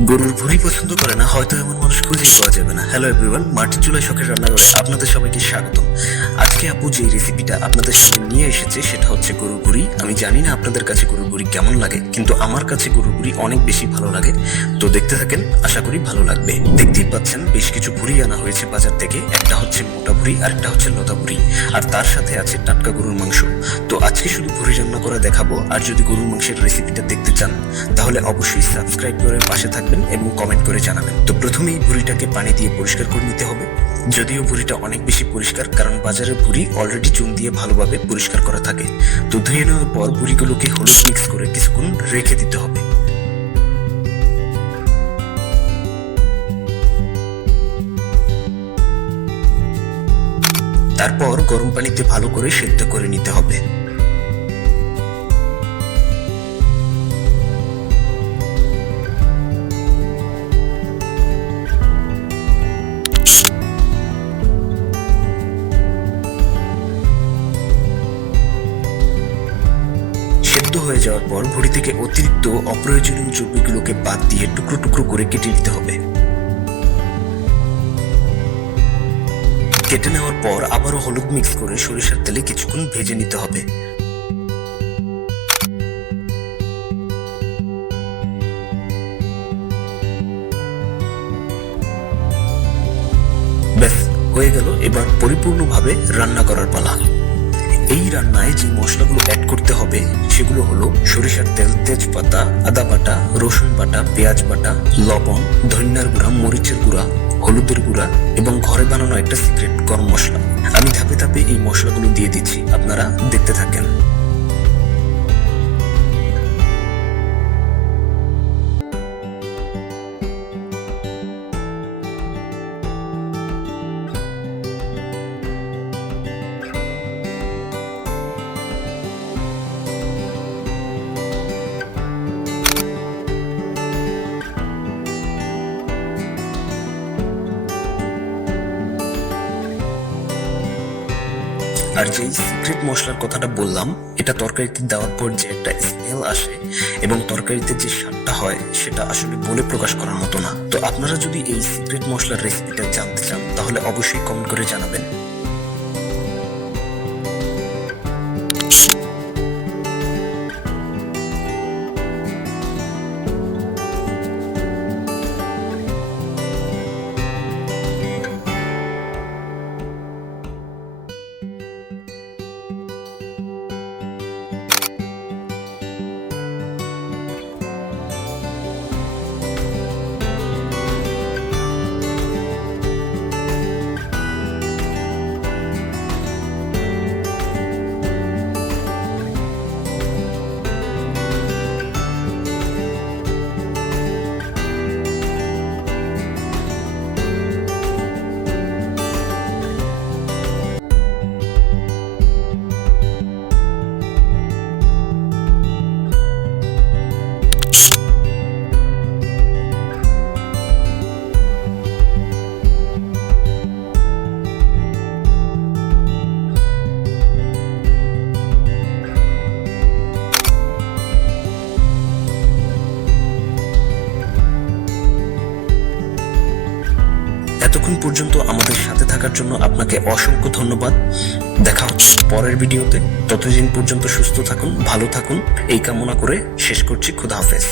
গরুর ভুঁড়ি পছন্দ করে না হয়তো এমন মানুষ খুঁজেই পাওয়া যাবে না। হ্যালো এভরিওয়ান, মাটির চুলায় শখের রান্নাঘরে আপনাদের সবাইকে স্বাগতম। আজকে আপু যে রেসিপিটা আপনাদের সামনে নিয়ে এসেছে সেটা হচ্ছে গরুর ভুঁড়ি। আমি জানি না আপনাদের কাছে গরুর ভুঁড়ি কেমন লাগে, কিন্তু আমার কাছে গরুর ভুঁড়ি অনেক বেশি ভালো লাগে। তো দেখতে থাকেন, আশা করি ভালো লাগবে। দেখতেই পাচ্ছেন বেশ কিছু ভুঁড়ি আনা হয়েছে বাজার থেকে। একটা হচ্ছে মোটা ভুঁড়ি আর একটা হচ্ছে লতা ভুঁড়ি, আর তার সাথে আছে টাটকা গরুর মাংস। তো আজকে শুধু ভুঁড়ি রান্না করে দেখাবো। আর যদি গরুর মাংসের রেসিপিটা দেখতে চান তাহলে অবশ্যই সাবস্ক্রাইব করে পাশে থাকবেন এবং কমেন্ট করে জানাবেন। তো প্রথমেই ভুঁড়িটাকে পানি দিয়ে পরিষ্কার করে নিতে হবে। যদিও ভুঁড়িটা অনেক বেশি পরিষ্কার, কারণ বাজারের ভুঁড়ি অলরেডি চুন দিয়ে ভালোভাবে পরিষ্কার করা থাকে। তো ধুয়ে নেওয়ার পর ভুঁড়িগুলোকে হলুদ মিক্স করে কিছুক্ষণ রেখে দিতে হবে। তারপর গরম পানিতে ভালো করে সেদ্ধ করে নিতে হবে। সেদ্ধ হয়ে যাওয়ার পর ভুঁড়ি থেকে অতিরিক্ত অপ্রয়োজনীয় চর্বিগুলোকে বাদ দিয়ে টুকরো টুকরো করে কেটে নিতে হবে। কেটে নেওয়ার পর আবারও হলুদ মিক্স করে সরিষার তেলে কিছুক্ষণ ভেজে নিতে হবে। ব্যাস হয়ে গেল। এবার পরিপূর্ণভাবে রান্না করার পালা। এই রান্নায় যে মশলাগুলো অ্যাড করতে হবে সেগুলো হলো সরিষার তেল, তেজপাতা, আদা বাটা, রসুন বাটা, পেঁয়াজ বাটা, লবণ, ধনিয়ার গুঁড়া, মরিচের গুঁড়া, হলুদের গুঁড়া এবং ঘরে বানানো একটা সিক্রেট গরম মশলা। আমি ধাপে ধাপে এই মশলাগুলো দিয়ে দিচ্ছি, আপনারা দেখতে থাকেন। আর যে সিক্রেট মশলার কথাটা বললাম, এটা তরকারিতে দেওয়ার পর যে একটা স্মেল আসে এবং তরকারিতে যে স্বাদটা হয় সেটা আসলে বলে প্রকাশ করার মতো না। তো আপনারা যদি এই সিক্রেট মশলার রেসিপিটা জানতে চান তাহলে অবশ্যই কমেন্ট করে জানাবেন। এতক্ষণ পর্যন্ত আমাদের সাথে থাকার জন্য আপনাকে অসংখ্য ধন্যবাদ। দেখা হচ্ছে পরের ভিডিওতে। ততদিন পর্যন্ত সুস্থ থাকুন, ভালো থাকুন, এই কামনা করে শেষ করছি। খোদা হাফেজ।